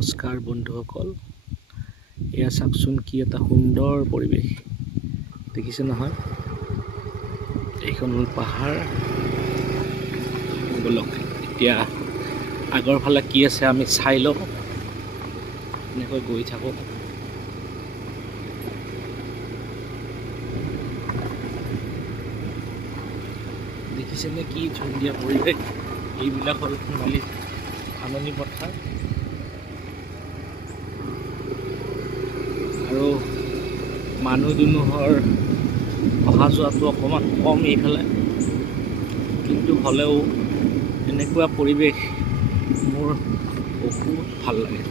নমস্কাৰ বন্ধুসকল, এয়া চাওকচোন কি এটা সুন্দৰ পৰিৱেশ দেখিছে নহয়। এইখন হ'ল পাহাৰ। বলক এতিয়া আগৰ ফালে কি আছে আমি চাই লওঁ। এনেকৈ গৈ থাকোঁ। দেখিছেনে কি ধুনীয়া পৰিৱেশ। এইবিলাক হ'ল সোণালী ধাননি পথাৰ আৰু মানুহ দুনুহৰ অহা যোৱাটো অকণমান কম এইফালে, কিন্তু হ'লেও এনেকুৱা পৰিৱেশ মোৰ বহুত ভাল লাগে।